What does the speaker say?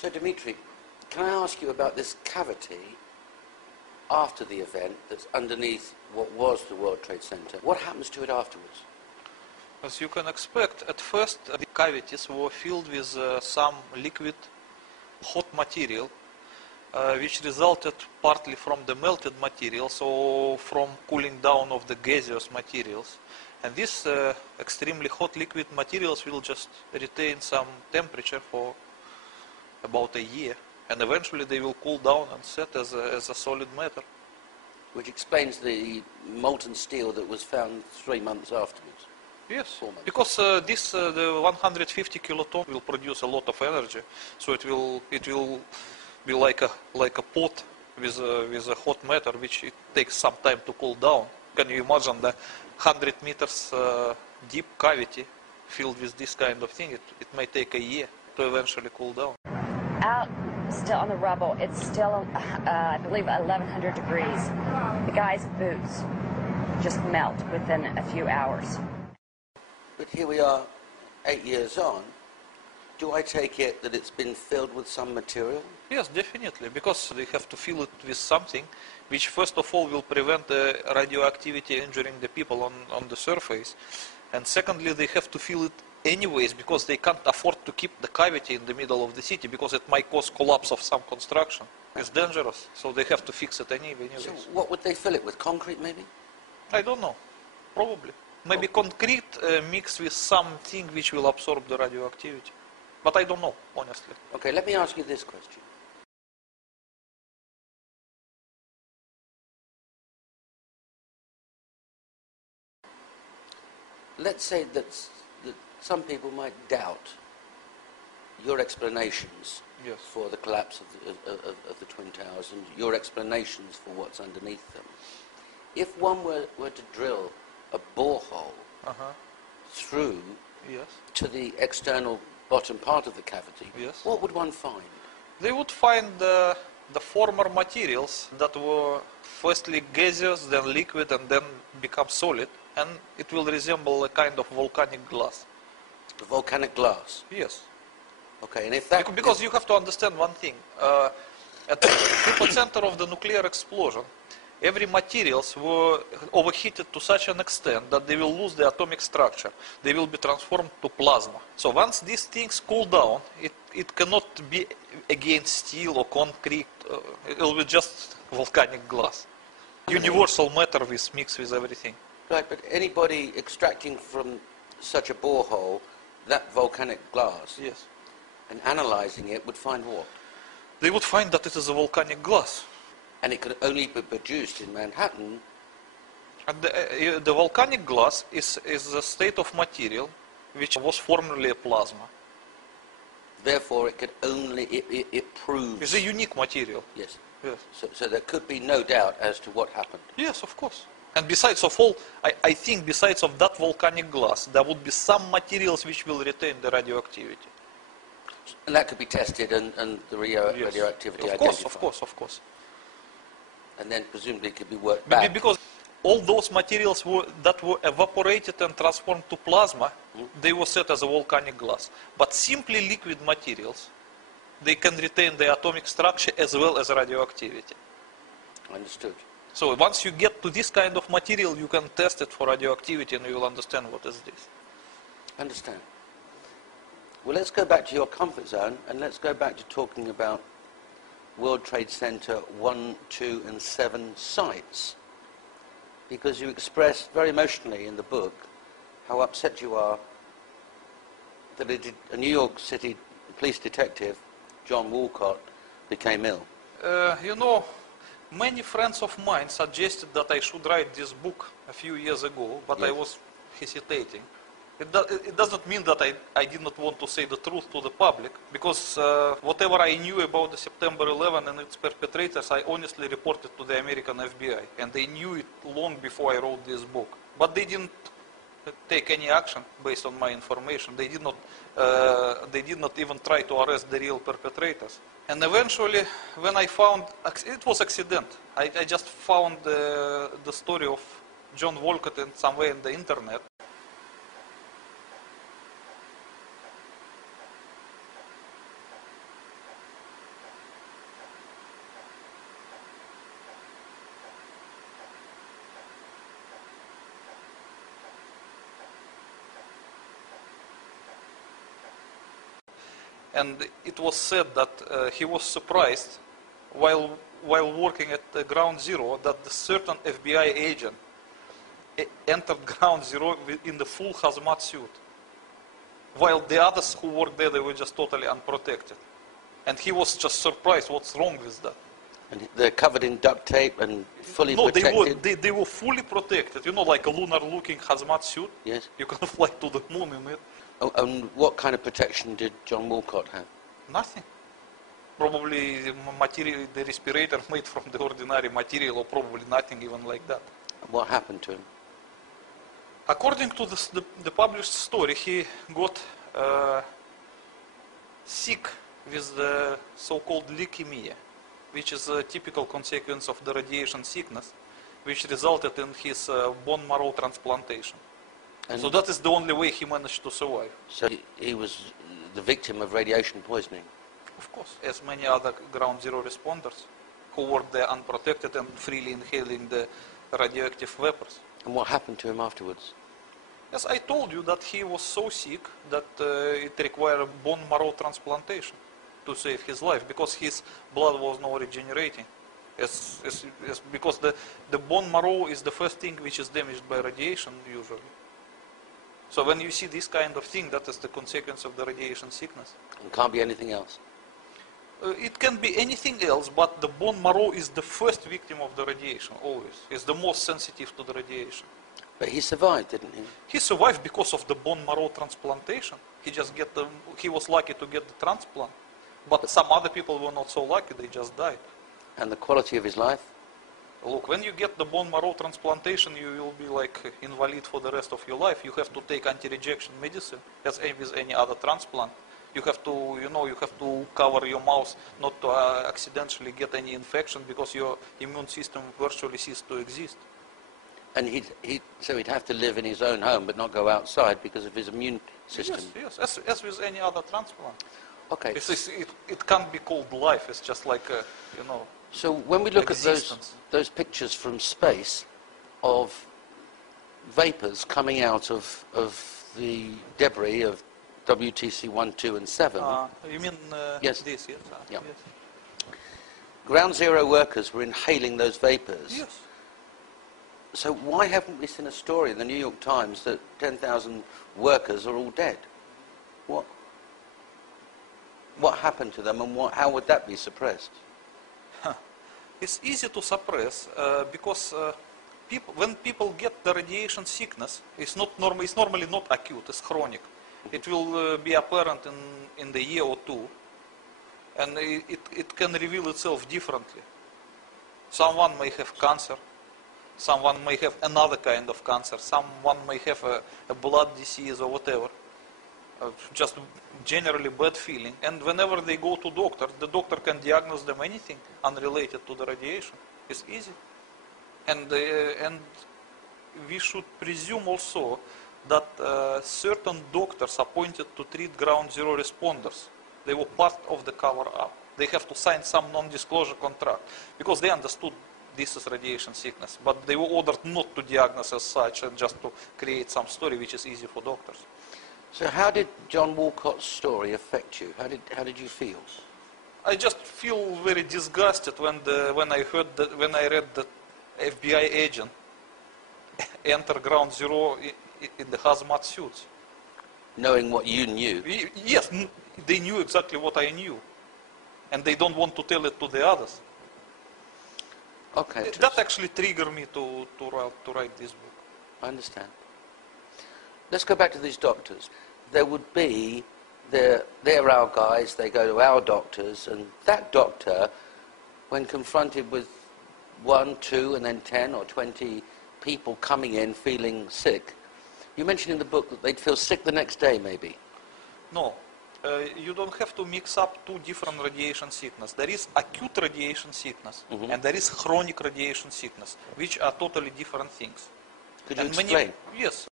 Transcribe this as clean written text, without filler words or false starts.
So Dimitri, can I ask you about this cavity after the event that's underneath what was the World Trade Center? What happens to it afterwards? As you can expect, at first the cavities were filled with some liquid hot material, which resulted partly from the melted materials or from cooling down of the gaseous materials. And these extremely hot liquid materials will just retain some temperature for about a year, and eventually they will cool down and set as a solid matter. Which explains the molten steel that was found 3 months afterwards. Yes, 4 months. because the 150 kiloton will produce a lot of energy, so it will be like a pot with a hot matter, which it takes some time to cool down. Can you imagine the 100 meters deep cavity filled with this kind of thing? It may take a year to eventually cool down. Out still on the rubble, it's still, I believe, 1100 degrees. The guy's boots just melt within a few hours. But here we are, 8 years on. Do I take it that it's been filled with some material? Yes, definitely, because they have to fill it with something which first of all will prevent the radioactivity injuring the people on the surface. And secondly, they have to fill it anyways because they can't afford to keep the cavity in the middle of the city because it might cause collapse of some construction. It's dangerous, so they have to fix it anyways. So what would they fill it with? Concrete maybe? I don't know, probably. Maybe concrete mixed with something which will absorb the radioactivity. But I don't know, honestly. Okay, let me ask you this question. Let's say that some people might doubt your explanations Yes. for the collapse of the Twin Towers and your explanations for what's underneath them. If one were to drill a borehole through Yes. to the external bottom part of the cavity, Yes. what would one find? They would find the former materials that were firstly gaseous, then liquid, and then become solid, and it will resemble a kind of volcanic glass. The volcanic glass? Yes. Okay, and if that... Because you have to understand one thing. At the epicenter of the nuclear explosion, every materials were overheated to such an extent that they will lose the atomic structure. They will be transformed to plasma. So once these things cool down, it cannot be again steel or concrete. It will be just volcanic glass. Universal matter mixed with everything. Right, but anybody extracting from such a borehole that volcanic glass Yes. and analysing it would find what? They would find that it is a volcanic glass. And it could only be produced in Manhattan. And the volcanic glass is a state of material which was formerly a plasma. Therefore, it could only, it proves... It's a unique material. Yes. Yes. So there could be no doubt as to what happened. Yes, of course. And besides of all, I think besides of that volcanic glass, there would be some materials which will retain the radioactivity. And that could be tested and the radioactivity identified. Of course. And then presumably it could be worked back. Because all those materials that were evaporated and transformed to plasma, they were set as a volcanic glass. But simply liquid materials, they can retain the atomic structure as well as radioactivity. Understood. So once you get to this kind of material, you can test it for radioactivity and you will understand what is this. Understand. Well, let's go back to your comfort zone and let's go back to talking about World Trade Center 1, 2 and 7 sites. Because you express very emotionally in the book how upset you are that a New York City police detective, John Walcott, became ill. You know, many friends of mine suggested that I should write this book a few years ago, but Yes. I was hesitating. It doesn't mean that I did not want to say the truth to the public, because whatever I knew about the September 11 and its perpetrators, I honestly reported to the American FBI, and they knew it long before I wrote this book. But they didn't take any action based on my information. They did not even try to arrest the real perpetrators. And eventually, when I found, it was accident. I just found the story of John Walcott somewhere in the internet. And it was said that he was surprised while working at Ground Zero that the certain FBI agent entered Ground Zero in the full hazmat suit, while the others who worked there, they were just totally unprotected. And he was just surprised, what's wrong with that? And they're covered in duct tape and fully No, protected? they were fully protected. You know, like a lunar-looking hazmat suit. Yes. You can fly to the moon in it. Oh, and what kind of protection did John Walcott have? Nothing. Probably the respirator made from the ordinary material, or probably nothing even like that. What happened to him? According to the published story, he got sick with the so-called leukemia, which is a typical consequence of the radiation sickness, which resulted in his bone marrow transplantation. And so that is the only way he managed to survive. So he was the victim of radiation poisoning? Of course, as many other Ground Zero responders who were there unprotected and freely inhaling the radioactive vapors. And what happened to him afterwards? Yes, I told you that he was so sick that it required bone marrow transplantation to save his life, because his blood was not regenerating. Because the bone marrow is the first thing which is damaged by radiation usually. So when you see this kind of thing, that is the consequence of the radiation sickness. It can't be anything else? It can be anything else, but the bone marrow is the first victim of the radiation, always. It's the most sensitive to the radiation. But he survived, didn't he? He survived because of the bone marrow transplantation. He was lucky to get the transplant. But some other people were not so lucky, they just died. And the quality of his life? Look, when you get the bone marrow transplantation, you will be like invalid for the rest of your life. You have to take anti-rejection medicine, as with any other transplant. You have to, you have to cover your mouth not to accidentally get any infection, because your immune system virtually ceased to exist. And so he'd have to live in his own home but not go outside because of his immune system? Yes, as with any other transplant. Okay. It can't be called life, it's just like, So when we look existence. at those pictures from space of vapors coming out of the debris of WTC 1, 2 and 7... you mean yes. this, yes? Yeah. Yes. Ground Zero workers were inhaling those vapors. Yes. So why haven't we seen a story in the New York Times that 10,000 workers are all dead? What happened to them, and how would that be suppressed? It's easy to suppress because when people get the radiation sickness, it's normally not acute, it's chronic. It will be apparent in the year or two, and it can reveal itself differently. Someone may have cancer, someone may have another kind of cancer, someone may have a blood disease or whatever, just generally bad feeling. And whenever they go to doctor, the doctor can diagnose them anything unrelated to the radiation. It's easy. And we should presume also that certain doctors appointed to treat Ground Zero responders, they were part of the cover-up. They have to sign some non-disclosure contract because they understood this is radiation sickness, but they were ordered not to diagnose as such and just to create some story which is easy for doctors. So how did John Walcott's story affect you? How did you feel? I just feel very disgusted when I read that FBI agent enter Ground Zero in the hazmat suits. Knowing what you knew? Yes, they knew exactly what I knew, and they don't want to tell it to the others. Okay. That actually triggered me to write this book. I understand. Let's go back to these doctors. There would be, they're our guys, they go to our doctors, and that doctor, when confronted with 1, 2, and then 10 or 20 people coming in feeling sick, you mentioned in the book that they'd feel sick the next day, maybe. No, you don't have to mix up two different radiation sickness. There is acute radiation sickness, and there is chronic radiation sickness, which are totally different things. Could you explain? Yes.